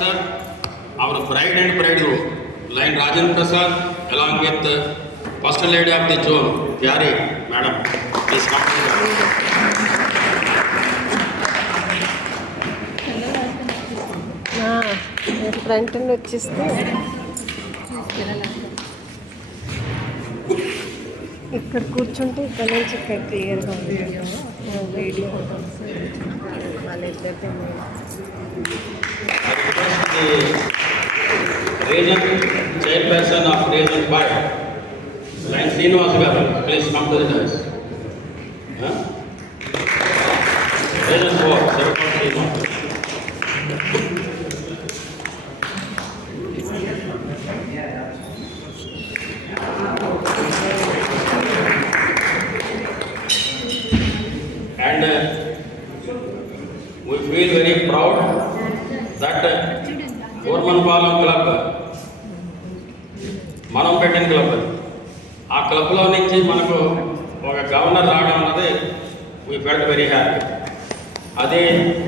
officer, our bride and bridegroom, line Rajan Prasad, along with First Lady of the Zone, Pyari, Madam, please come to the front and వచ్చేస్తే ఇక్కడ కూర్చుంటే ఇక్కడ నుంచి ఇక్కడ క్లియర్గా ఉంది వీడియో వాళ్ళిద్దరితో Region Chairperson of Region 5, line Srinivas Garu, please come to the dais. Region 4, Sirapur Srinivas. And we feel very proud that Foremanpalam Club, మనం పెట్టిన క్లబ్, ఆ క్లబ్లో నుంచి మనకు ఒక గవర్నర్ రావడం అన్నది వీ ఫెల్ట్ వెరీ హ్యాపీ. అదే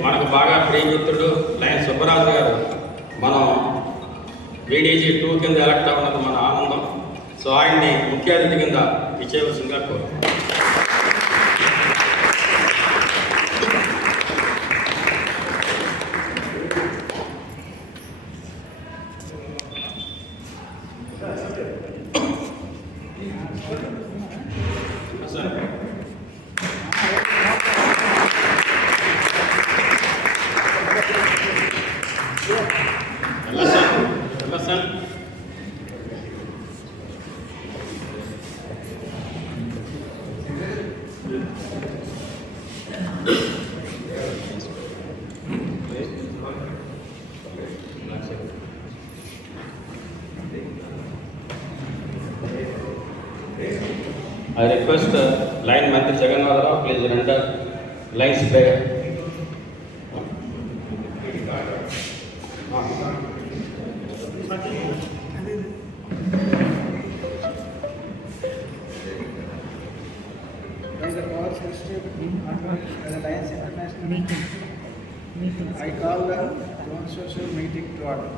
మనకు బాగా ప్రియమిత్రుడు లైన్ సుబ్బరాజు గారు మనం VDG 2 కింద ఎలక్ట్ అవ్వడం మన ఆనందం. సో ఆయన్ని ముఖ్య అతిథి కింద ఇచ్చేయవలసిందిగా కోరుతున్నాం. I request line Mantri Jagannatha Rao, please render lines prayer. The power system the Alliance International meeting. I call the Joint Social meeting to order.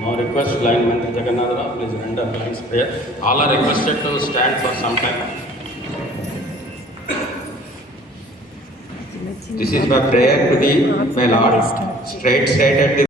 Now request line Mantri Jagannatha Rao, please render lines prayer. All are requested to stand for some time. This is my prayer to thee, my Lord. Straight at the